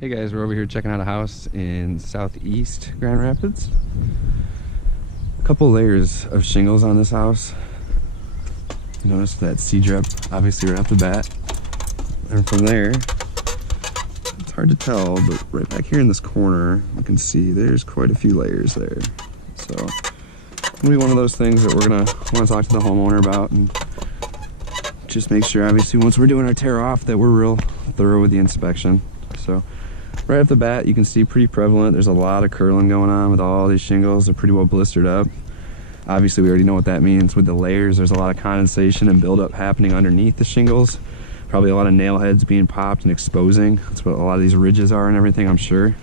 Hey guys, we're over here checking out a house in southeast Grand Rapids. A couple layers of shingles on this house. Notice that C-drip obviously right off the bat. And from there, it's hard to tell, but right back here in this corner, you can see there's quite a few layers there. So it's gonna be one of those things that we're gonna want to talk to the homeowner about and just make sure, obviously, once we're doing our tear off, that we're real thorough with the inspection. So right off the bat, you can see pretty prevalent. There's a lot of curling going on with all these shingles. They're pretty well blistered up. Obviously, we already know what that means. With the layers, there's a lot of condensation and buildup happening underneath the shingles. Probably a lot of nail heads being popped and exposing. That's what a lot of these ridges are and everything, I'm sure.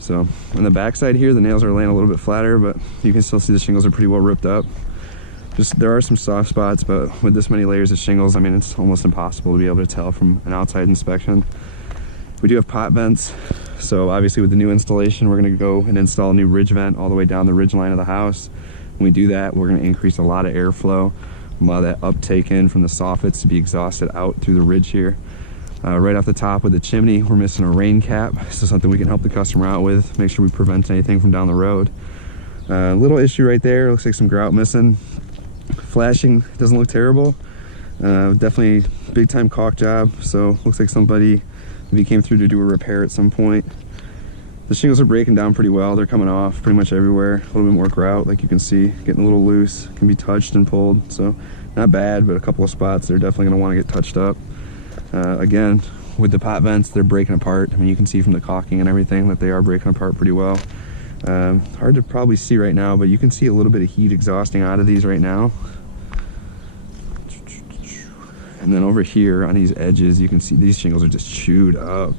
So on the backside here, the nails are laying a little bit flatter, but you can still see the shingles are pretty well ripped up. Just there are some soft spots, but with this many layers of shingles, I mean, it's almost impossible to be able to tell from an outside inspection. We do have pot vents, so obviously with the new installation, we're going to go and install a new ridge vent all the way down the ridge line of the house. When we do that, we're going to increase a lot of airflow, a lot of that uptake in from the soffits to be exhausted out through the ridge here. Right off the top with the chimney, we're missing a rain cap, so something we can help the customer out with, make sure we prevent anything from down the road. Little issue right there, looks like some grout missing. Flashing doesn't look terrible. Definitely big time caulk job, so looks like somebody maybe came through to do a repair at some point. The shingles are breaking down pretty well. They're coming off pretty much everywhere. A little bit more grout, like you can see, getting a little loose, can be touched and pulled. So not bad, but a couple of spots they're definitely going to want to get touched up. Again, with the pot vents, they're breaking apart. I mean, you can see from the caulking and everything that they are breaking apart pretty well. Hard to probably see right now, but you can see a little bit of heat exhausting out of these right now. And then over here on these edges, you can see these shingles are just chewed up.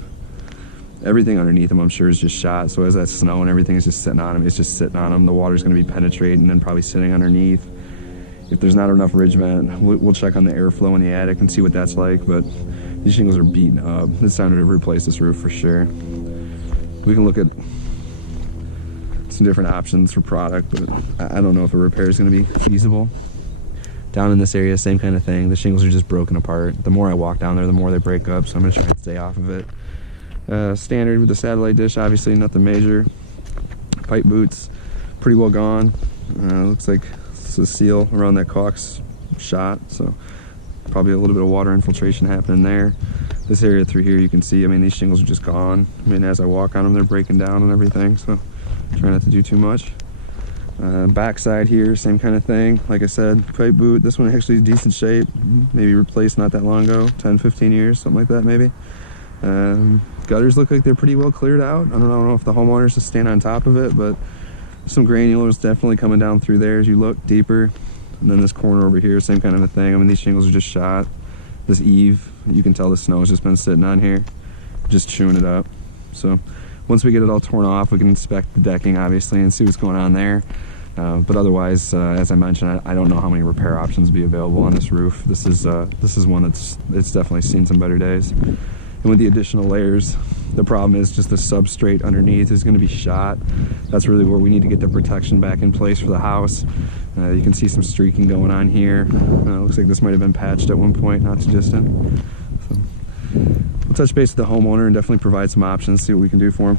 Everything underneath them, I'm sure, is just shot. So as that snow and everything is just sitting on them, it's just sitting on them. The water's going to be penetrating and probably sitting underneath. If there's not enough ridge vent, we'll check on the airflow in the attic and see what that's like. But these shingles are beaten up. It's time to replace this roof for sure. We can look at some different options for product, but I don't know if a repair is going to be feasible. Down in this area, same kind of thing. The shingles are just broken apart. The more I walk down there, the more they break up, so I'm going to try and stay off of it. Standard with the satellite dish, obviously nothing major. Pipe boots, pretty well gone. Looks like the seal around that caulk's shot, so probably a little bit of water infiltration happening there. This area through here, you can see, I mean, these shingles are just gone. I mean, as I walk on them, they're breaking down and everything, so try not to do too much. Backside here, same kind of thing. Like I said, pipe boot, this one actually is decent shape, maybe replaced not that long ago, 10-15 years, something like that maybe. Gutters look like they're pretty well cleared out. I don't know if the homeowners just stand on top of it, but some granulars definitely coming down through there as you look deeper. And then this corner over here, same kind of a thing. I mean, these shingles are just shot. This eave, you can tell the snow has just been sitting on here, just chewing it up. So once we get it all torn off, we can inspect the decking, obviously, and see what's going on there. But otherwise, as I mentioned, I don't know how many repair options will be available on this roof. This is one that's definitely seen some better days. And with the additional layers, the problem is just the substrate underneath is going to be shot. That's really where we need to get the protection back in place for the house. You can see some streaking going on here. Looks like this might have been patched at one point, not too distant. So we'll touch base with the homeowner and definitely provide some options, see what we can do for him.